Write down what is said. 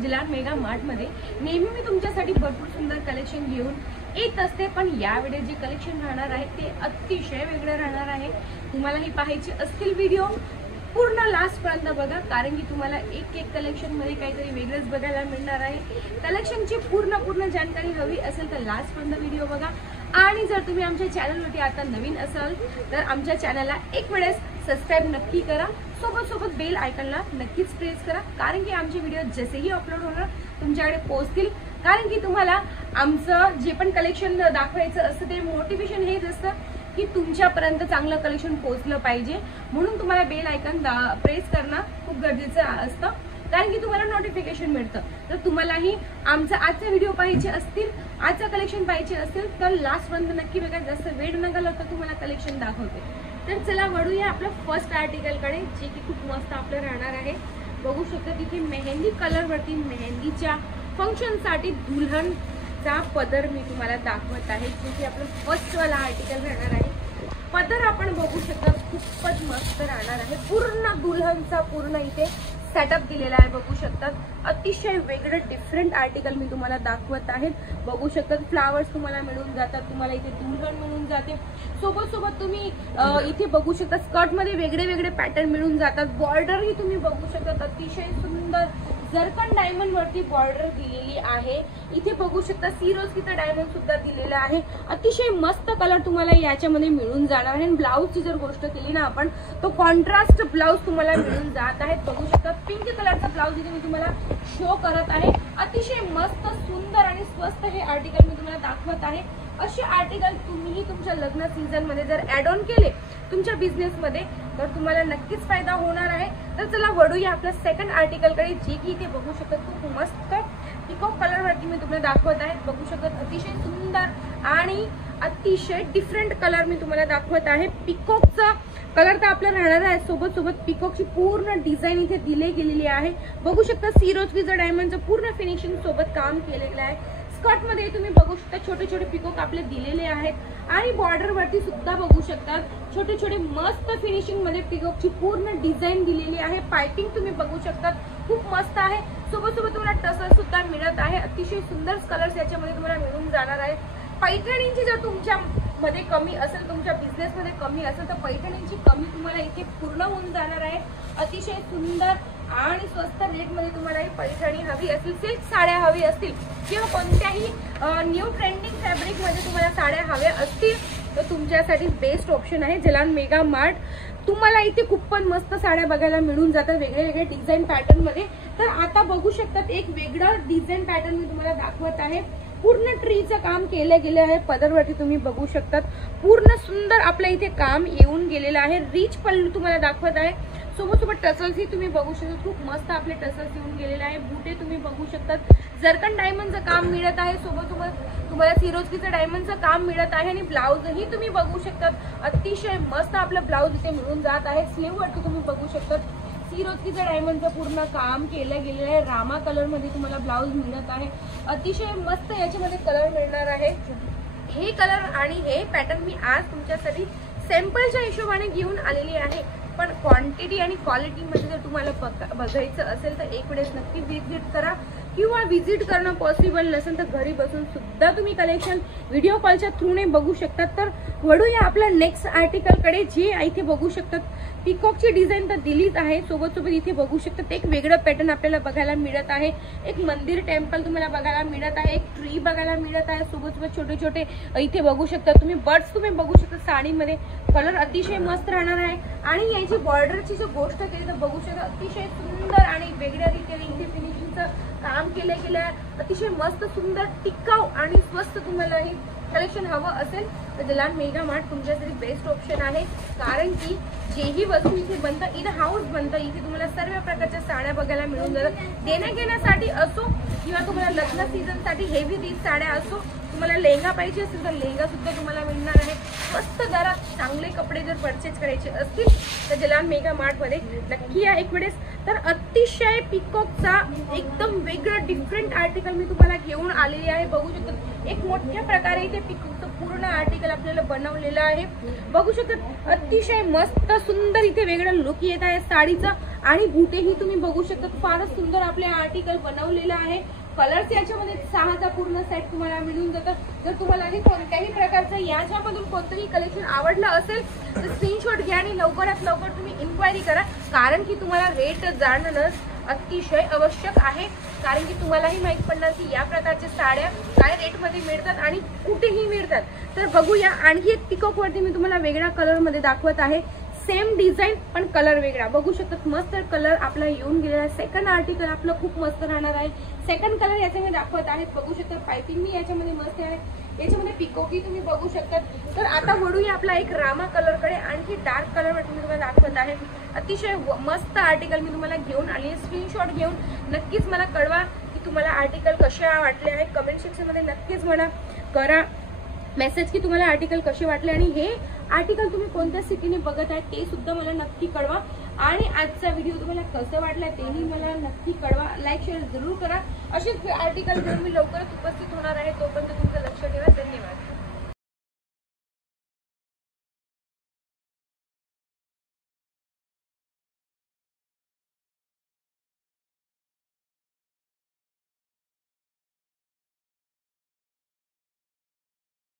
जिलान mega mart मध्ये नेहमी मी तुमच्यासाठी भरपूर सुंदर कलेक्शन घेऊन येत असते, पण यावेळी जे कलेक्शन राहणार आहे ते अतिशय वेगळं राहणार आहे। तुम्हाला ही पाहायची असतील व्हिडिओ पूर्ण लास्ट पर्यंत बघा, कारण की तुम्हाला एक एक कलेक्शन मध्ये काहीतरी वेगळंच बघायला मिळणार आहे। कलेक्शनची पूर्ण जानकारी हवी असेल तर लास्ट पर्यंत व्हिडिओ बघा। आणि जर तुम्ही आमच्या चॅनलवरती आता नवीन असाल तर आमच्या चॅनलला एक वेळेस सबस्क्राइब नक्की करा, सोबत बेल आयकॉनला नक्कीच प्रेस करा, कारण की आमचे व्हिडिओ जसेही अपलोड होणार तुमच्याकडे पोहोचतील। कारण की तुम्हाला आमचं जे पण कलेक्शन दाखवायचं असतं ते मोटिवेशन हेच असतं की तुमच्यापर्यंत चांगलं कलेक्शन पोहोचलं पाहिजे, म्हणून तुम्हाला बेल आयकॉन प्रेस करणं खूप गरजेचं असतं, कारण की तुम्हाला नोटिफिकेशन मिळतं। तर तुम्हालाही आमचा आजचा व्हिडिओ पाहायचे असतील, आजचं कलेक्शन पाहायचे असतील तर लास्ट पर्यंत नक्की बघा, जास्त वेळ नका लावता तुम्हाला कलेक्शन दाखवते। तर चला वळूया आपल्या फर्स्ट आर्टिकलकडे, जे की खूप मस्त आपलं राहणार आहे। बघू शकता तिथे मेहंदी कलर वरती मेहंदीच्या फंक्शन साठी दुल्हनचा पदर मी तुम्हाला दाखवत आहे, जे की आपलं फर्स्ट वाला आर्टिकल राहणार आहे। पदर आपण बघू शकता खूपच मस्त राहणार आहे, पूर्ण दुल्हनचा पूर्ण इथे सेटअप दिलेला आहे। बघू शकतात अतिशय वेगळं डिफरंट आर्टिकल मी तुम्हाला दाखवत आहे। बघू शकतात फ्लावर्स तुम्हाला मिळून जातात, तुम्हाला इथे दुल्हन मिळून जाते, सोबत तुम्ही इथे बघू शकता स्कर्ट मध्ये वेगळे पॅटर्न मिळून जातात। बॉर्डर ही तुम्ही बघू शकता अतिशय सुंदर जरकन डायमंड वरती बॉर्डर दिलेली आहे। इथे बघू शकता सिरोस्कीचा डायमंड सुद्धा दिलेला आहे। अतिशय मस्त कलर तुम्हाला याच्यामध्ये मिळून जाणार आहे। ब्लाउजची जर गोष्ट केली ना आपण, तो कॉन्ट्रास्ट ब्लाउज तुम्हाला मिळून जात आहे। बघू शकता पिंक कलरचा ब्लाउज इथे मी तुम्हाला शो करत आहे। अतिशय मस्त सुंदर आणि स्वस्त हे आर्टिकल मी तुम्हाला दाखवत आहे। असे आर्टिकल तुम्हीही तुमच्या लग्न सीझन मध्ये जर ऍड ऑन केले तुमच्या बिझनेस मध्ये तर तुम्हाला नक्कीच फायदा होणार आहे। तर चला वळूया आपल्या सेकंड आर्टिकल कडे, जे की इथे बघू शकता खूप मस्त पिकॉक कलर वरती मी तुम्हाला दाखवत आहे। बघू शकता अतिशय सुंदर आणि अतिशय डिफरंट कलर मी तुम्हाला दाखवत आहे। पिकॉकचा कलर तर आपला राहणार आहे, सोबत पिकॉकची पूर्ण डिझाईन इथे दिली गेलेली आहे। बघू शकता सिरोस्कीचा डायमंडचं पूर्ण फिनिशिंग सोबत काम केलेलं आहे। स्कर्ट मध्ये तुम्ही बघू शकता छोटे पिकॉक आपले दिलेले आहेत आणि बॉर्डर वरती सुद्धा बघू शकता छोटे मस्त फिनिशिंग मध्ये पिकॉकची पूर्ण डिझाईन दिलेली आहे। पाइपिंग तुम्ही बघू शकता खूप मस्त आहे, सोबत तुम्हाला टसल सुद्धा मिळत आहे। अतिशय सुंदर कलर्स याच्यामध्ये तुम्हाला मिळून जाणार आहे। पैठणींची जर तुमच्या मध्ये कमी असेल, तुमच्या बिझनेस मध्ये कमी असेल तर पैठणींची कमी तुम्हाला इथे पूर्ण होऊन जाणार आहे। अतिशय सुंदर आणि स्वस्त रेट मध्ये तुम्हाला ही पैठणी हवी असेल, सिल्क साड्या हवी असतील किंवा कोणत्याही न्यू ट्रेंडिंग फॅब्रिक मध्ये तुम्हाला साड्या हव्या असतील तर तुमच्यासाठी बेस्ट ऑप्शन आहे जिलान मेगा मार्ट। तुम्हाला इथे खूप पण मस्त साड्या बघायला मिळून जातात वेगळे डिझाईन पॅटर्न मध्ये। तर आता बघू शकतात एक वेगळं डिझाईन पॅटर्न मी तुम्हाला दाखवत आहे। पूर्ण ट्रीचं काम केलं गेलं आहे, पदरवरती तुम्ही बघू शकतात पूर्ण सुंदर आपल्या इथे काम येऊन गेलेलं आहे। रिच पल्लू तुम्हाला दाखवत आहे, सोबत टसल्स ही तुम्ही बघू शकता खूप मस्त आपले टसल्स येऊन गेलेले आहे। बुटे तुम्ही बघू शकतात जरकन डायमंडचं काम मिळत आहे, सोबत तुम्हाला सिरोस्कीचं डायमंडचं काम मिळत आहे आणि ब्लाउज ही तुम्ही बघू शकतात अतिशय मस्त आपलं ब्लाउज इथे मिळून जात आहे। स्लीव वरती तुम्ही बघू शकतात सिरोस्कीचं डायमंडचं पूर्ण काम केलं गेलेलं आहे। रामा कलर मध्ये तुम्हाला ब्लाउज मिळत आहे, अतिशय मस्त याच्यामध्ये कलर मिळणार आहे। हे कलर आणि हे पॅटर्न मी आज तुमच्यासाठी सॅम्पलच्या हिशोबाने घेऊन आलेली आहे, पण क्वांटिटी आणि क्वालिटी मध्ये जर तुम्हाला बघायचं असेल तर एक वेळेस नक्की विजिट करा, किंवा विजिट करणं पॉसिबल नसेल तर घरी बसून सुद्धा तुम्ही कलेक्शन व्हिडिओ कॉलच्या थ्रूने बघू शकतात। तर वळूया आपल्या नेक्स्ट आर्टिकल कडे, जे इथे बघू शकतात पिकॉकची डिझाईन तर दिलीच आहे, सोबत इथे बघू शकतात एक वेगळं पॅटर्न आपल्याला बघायला मिळत आहे। एक मंदिर टेम्पल तुम्हाला बघायला मिळत आहे, एक ट्री बघायला मिळत आहे, सोबत छोटे इथे बघू शकता तुम्ही बर्ड्स तुम्ही बघू शकता साडीमध्ये। कलर अतिशय मस्त राहणार आहे आणि याची बॉर्डरची जर गोष्ट केली तर बघू शकता अतिशय सुंदर आणि वेगळ्या रीतीने इथे फिनिशिंगचं काम केलं गेलं आहे। अतिशय मस्त सुंदर टिकाऊ आणि स्वस्त तुम्हाला हे कलेक्शन हवं असेल तर जिलान मेगा मार्ट तुमच्यासाठी बेस्ट ऑप्शन आहे, कारण की जेही वस्तू इथे बनतं इन हाऊस बनतं, इथे तुम्हाला सर्व प्रकारच्या साड्या बघायला मिळून जातात। देण्या घेण्यासाठी असो किंवा तुम्हाला लग्न सीझन साठी हेवी रीच साड्या असो, तुम्हाला लेहंगा पाहिजे असेल तर लेहंगा सुद्धा तुम्हाला मिळणार आहे। स्वस्त दरात चांगले कपडे जर परचेज करायचे असतील तर जिलान मेगा मार्ट मध्ये नक्की या एक वेळेस। तर अतिशय पिकॉकचा एकदम वेगळं डिफरंट आर्टिकल मी तुम्हाला घेऊन आलेली आहे। बघू शकता एक मोठ्या प्रकारे इथे पिकॉकचं पूर्ण आर्टिकल आपल्याला बनवलेलं आहे। बघू शकता अतिशय मस्त सुंदर इथे वेगळं लुक येत आहे साडीचा आणि बुटेही तुम्ही बघू शकता, फारच सुंदर आपले आर्टिकल बनवलेलं आहे. कलर्स याच्यामध्ये 6चा पूर्ण सेट तुम्हाला मिळून जातं. जर तुम्हालाही कोणत्याही प्रकारचं याच्यामधून कोणतंही कलेक्शन आवडलं असेल तर स्क्रीनशॉट घ्या आणि लवकरात लवकर तुम्ही इन्क्वायरी करा, कारण की तुम्हाला रेट जाणणं अतिशय आवश्यक आहे. कारण की तुम्हालाही माहित पडणार की या प्रकारच्या साड्या काय रेटमध्ये मिळतात आणि कुठेही मिळतात. तर बघूया, आणखी एक पिकॉक वरती मी तुम्हाला वेगळ्या कलर मध्ये दाखवत आहे. सेम डिझाईन पण कलर वेगळा. बघू शकतात मस्त कलर आपला येऊन गेलेला आहे. सेकंड आर्टिकल आपलं खूप मस्त राहणार आहे. सेकंड कलर याच्यामध्ये दाखवत आहेत. बघू शकता पायपिंग मी याच्यामध्ये मस्त आहे. याच्यामध्ये पिकॉकी तुम्ही बघू शकतात. तर आता वळूया आपला एक रामा कलर कडे. आणखी डार्क कलर मध्ये मी तुम्हाला दाखवत आहे. अतिशय मस्त आर्टिकल मी तुम्हाला घेऊन आली. स्क्रीनशॉट घेऊन नक्कीच मला कळवा की तुम्हाला आर्टिकल कसे वाटले आहेत. कमेंट सेक्शन मध्ये नक्कीच मला करा मेसेज की तुम्हाला आर्टिकल कसे वाटले आणि हे आर्टिकल तुम्ही कोणत्या सिटीने बघत आहे ते सुद्धा मला नक्की कळवा. आणि आजचा व्हिडिओ तुम्हाला कसं वाटला तेही मला नक्की कळवा. लाईक शेअर जरूर करा. असेच आर्टिकल घेऊन मी लवकरच उपस्थित होणार आहे. तोपर्यंत तुमचं लक्ष ठेवा. धन्यवाद.